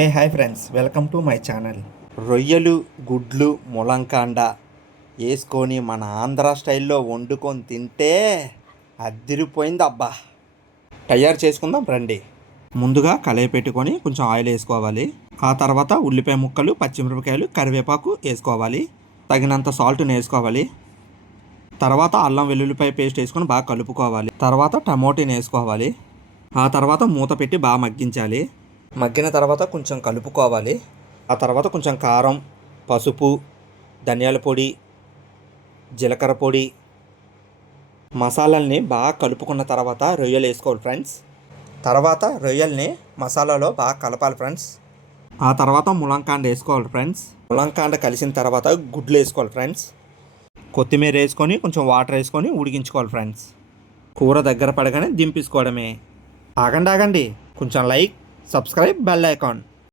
Hey hi friends, welcome to my channel. రొయ్యలు, గుడ్లు, ములంకాండ వేసుకొని మన ఆంధ్ర స్టైల్లో వండుకొని తింటే అద్దిరిపోయింది అబ్బా. తయారు చేసుకుందాం రండి. ముందుగా కళాయి పెట్టుకొని కొంచెం ఆయిల్ వేసుకోవాలి. ఆ తర్వాత ఉల్లిపాయ ముక్కలు, పచ్చిమిరపకాయలు, కరివేపాకు వేసుకోవాలి. తగినంత సాల్ట్ని వేసుకోవాలి. తర్వాత అల్లం వెల్లుల్లిపాయ పేస్ట్ వేసుకొని బాగా కలుపుకోవాలి. తర్వాత టమోటాని వేసుకోవాలి. ఆ తర్వాత మూత పెట్టి బాగా మగ్గించాలి. మగ్గిన తర్వాత కొంచెం కలుపుకోవాలి. ఆ తర్వాత కొంచెం కారం, పసుపు, ధనియాల పొడి, జీలకర్ర పొడి, మసాలాల్ని బాగా కలుపుకున్న తర్వాత రొయ్యలు వేసుకోవాలి ఫ్రెండ్స్. తర్వాత రొయ్యల్ని మసాలాలో బాగా కలపాలి ఫ్రెండ్స్. ఆ తర్వాత ములంకాండ వేసుకోవాలి ఫ్రెండ్స్. ములంకాండ కలిసిన తర్వాత గుడ్లు వేసుకోవాలి ఫ్రెండ్స్. కొత్తిమీర వేసుకొని కొంచెం వాటర్ వేసుకొని ఉడికించుకోవాలి ఫ్రెండ్స్. కూర దగ్గర పడగానే దింపేసుకోవడమే. ఆగండి కొంచెం లైక్, సబ్స్క్రైబ్, బెల్ ఐకాన్.